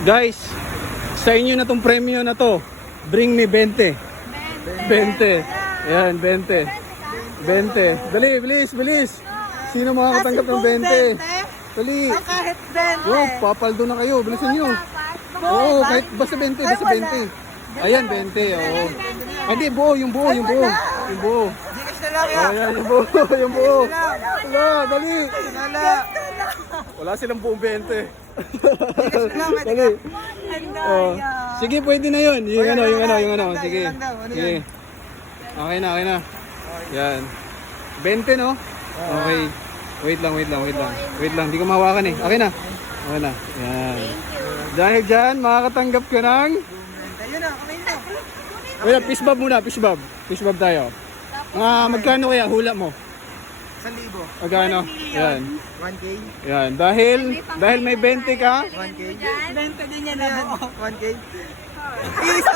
Guys, sa inyo na tong premyo na to. Bring me 20. 20. Ayan, 20. 20. Dali, bilis, bilis. Sino makakatanggap ng 20? Dali. Kahit 20. Oh, papaldo na kayo. Bilisan nyo. Oo, kahit basta 20, basta 20. Ayan, 20. Oo. Hindi, buo, yung buo, yung buo. Yung buo. Gcash na lang Ayan, yung buo, yung buo. Wala, dali. Wala. Wala silang buong 20. lang, Dali. Oh. Andaya. Sige, pwede na yun. Yung ano, yung ano, yung ano. Ilan Sige. daw, ano Sige. yan? Okay na, okay na. Yan. 20, no? Okay. Wait lang, wait lang, wait lang. Wait lang, hindi ko mahawakan eh. Okay na. Okay na. Yan. Dahil dyan, makakatanggap ka ng... Ayun na, okay na. Wait, fishbob muna, fishbob. Fishbob tayo. Mga magkano kaya hula mo? 1,000. Magkano? Yan. 1K. Yan. Dahil may 20 ka, 1K. 20 din yan na buo. 1K. Isa.